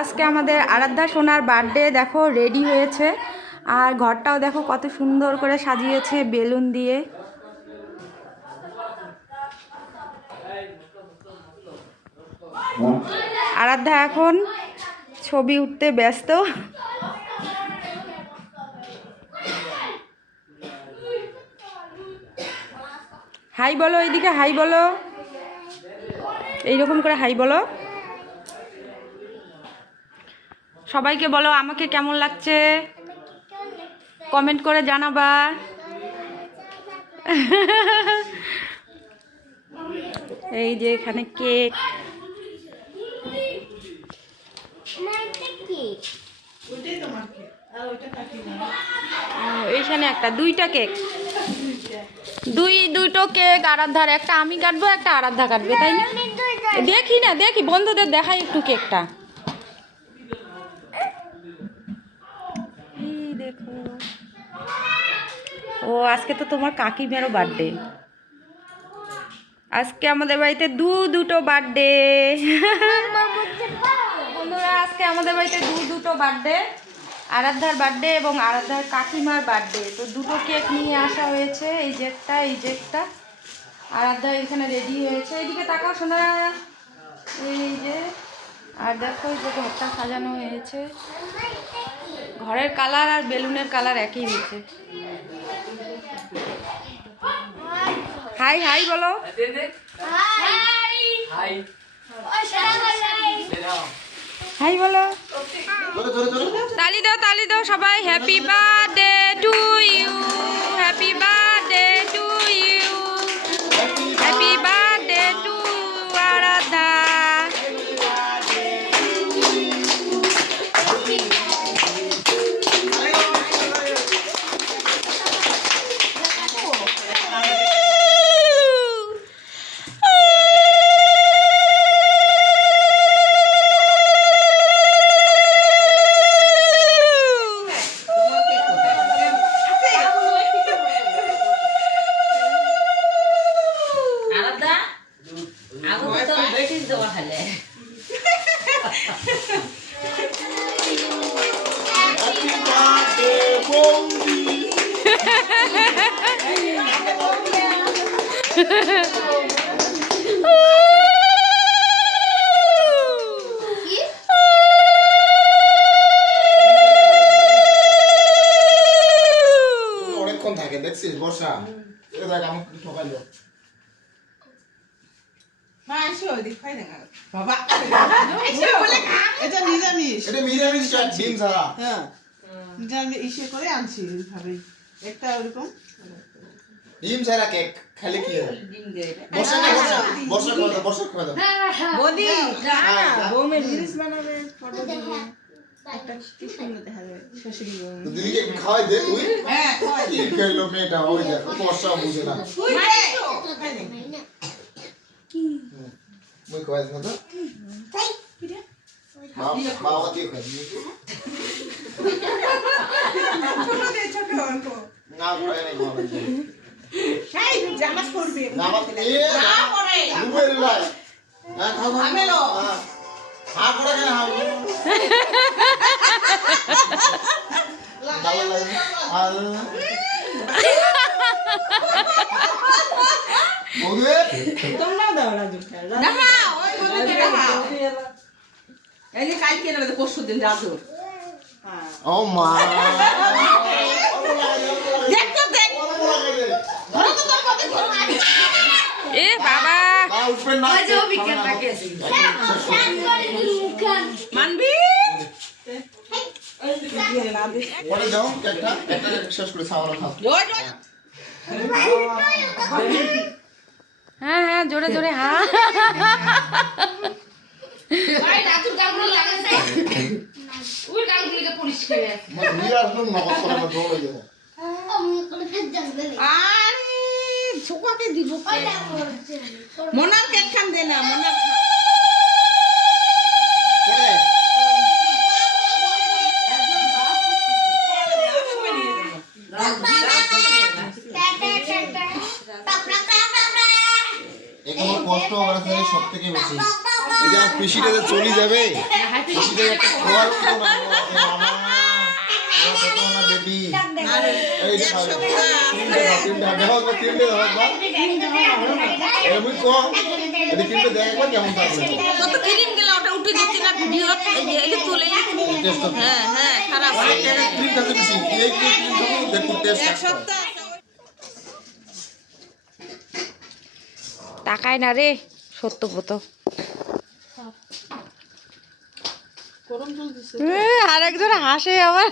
আজকে আমাদের আরাধ্যা সোনার বার্থডে দেখো রেডি হয়েছে। আর ঘরটাও দেখো কত সুন্দর করে সাজিয়েছে বেলুন দিয়ে। আরাধ্যা এখন ছবি উঠতে ব্যস্ত। হাই বলো, এইদিকে হাই বলো। এইরকম করে হাই বলো। সবাইকে বলো আমাকে কেমন লাগছে? কমেন্ট করে জানাবা। এই যে এখানে কেক। এইখানে একটা, দুইটা কেক। দুই, দুটো কেক আরাধ্যার একটা আমি কাটবো, একটা আরাধ্যা কাটবে, তাই না? দেখি না, দেখি, বন্ধুদের দেখাই একটু কেকটা। ও, আজকে তো তোমার কাকিমেরও বার্থডে আজকে আমাদের বাড়িতে দু দুটো বার্থডে বন্ধুরা, আজকে আমাদের বাড়িতে দু দুটো বার্থডে আরাধ্যার বার্থডে এবং আরাধ্যার কাকিমার বার্থডে তো দুটো কেক নিয়ে আসা হয়েছে, এই যে একটা, এই যে একটা। আরাধ্যা এখানে রেডি হয়েছে। এইদিকে তাকাও শোনা এই যে, আর দেখো এই যে ঘরটা সাজানো হয়েছে। ঘরের কালার আর বেলুনের কালার একই হয়েছে হাই হাই বলো। হাই। বলো। তালি দাও তালি দাও সবাই। হ্যাপি বার্থডে টু দেখছিস? বর্ষা এটা দেখ আমাকে ঠকাইলো হ্যাঁ। একটা ওরকম। ডিম ছাড়া কেক খাইলে কি হবে? বর্ষা বর্ষা বর্ষা খাওয়া দাও বদি হ্যাঁ, বানাবে ফটো দিবে একটা কি সুন্দর দেখা যাবে শাশুড়ি বউ। দিদিকে খাওয়াই দে তুই? হ্যাঁ কি খেলো মেয়েটা ওই দেখো বর্ষা বুঝে না। মুই না তো? মা মা বাবা দিয়ে খাই না খাই নাই বাবা সেই জামাস করবে না এ না রুবেল না খাও খাও। হ্যাঁ। পরশু দিন রাজু ও মা দেখ তো দেখ এ বাবা মা উঠবেন না মানবি পরে যাও একটা একটা শেষ করে খাও। হ্যাঁ হ্যাঁ জোরে জোরে হ্যাঁ। মনার কেক খান দে না মনার এখানে কষ্ট আমার সব থেকে বেশি এই যে আমার পিসিটা চলে যাবে পিসিটা একটা মতো না। এটা। হ্যাঁ হ্যাঁ এক সপ্তাহ তাকায় না রে সত্যব্রত আর একজন হাসে আবার।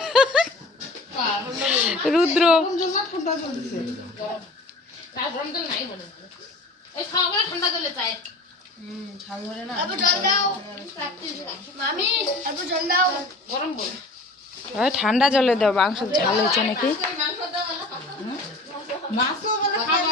রুদ্র। ওই ঠান্ডা জলে দাও মাংস ঝাল হয়েছে নাকি?